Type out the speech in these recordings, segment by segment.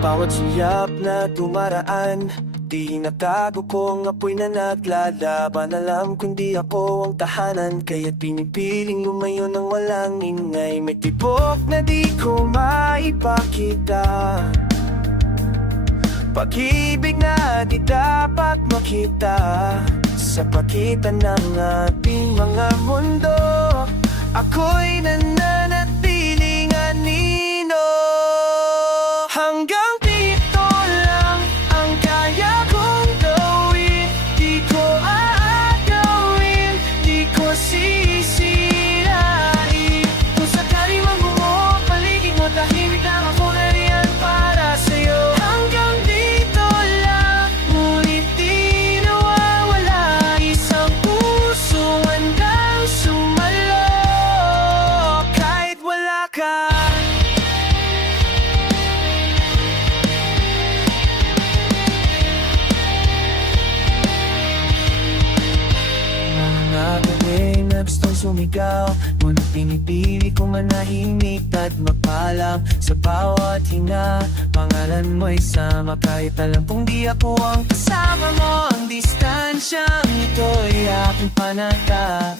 Bawat sulyap na dumaraan, di natago ko ang apoy na naglalaban. Alam kundi ako ang tahanan, kaya't pinipiling lumayo ng walang ingay. May tibok na di ko maipakita, pag-ibig na di dapat makita. Sa pagitan ng ating mga mundo, ako'y nananatiling anino. Hanggang dito lang ang kaya kong gawin, di ko aagawin, di ko sisirain. Kung sakali man bumuo paligid mo, tahimik lang ako nariyan para sa'yo. Hanggang dito lang, ngunit di nawawala isang pusong handang sumalo kahit wala ka. Mga gabi na gustong sumigaw, ngunit pinipili ko manahimik at magpaalam. Sa bawat hinga, pangalan mo'y sama, kahit alam kong di ako ang kasama mo. Ang distansyang ito'y aking panata,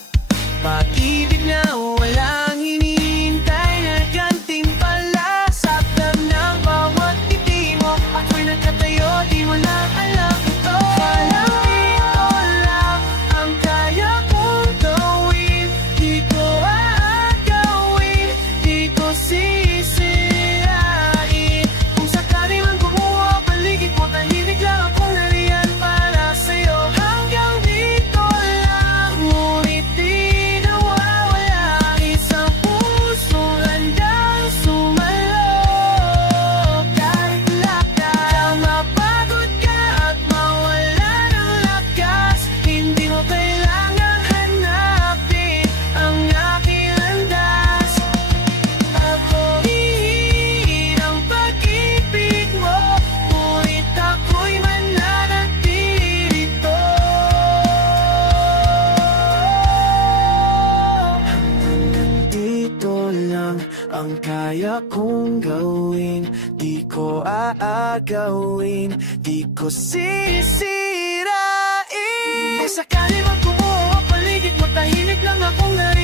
pag-ibig na walang hinihintay na gantimpala. Sa dam ng bawat ngiti mo, ako'y nagkatayo, di mo na alam ito. Walang dito lang ang kaya kong gawin, di ko aagawin, di ko sisirain. Kung sakali man bumuo paligid mo, tahimik lang ako nariyan para sa'yo. Hanggang dito lang, ngunit di nawawala isang pusong handang sumalo kahit lakad. Mapagod ka at mawala ng lakas, hindi mo kailangan hanapin ang aking landas. Ako ang pag-ibig mo, ngunit ako'y mananatili rito. Hanggang dito lang ang kaya kong gawin, di ko aagawin, di ko sisirain. Kung sakali man bumuo paligid mo, tahimik lang akong nariyan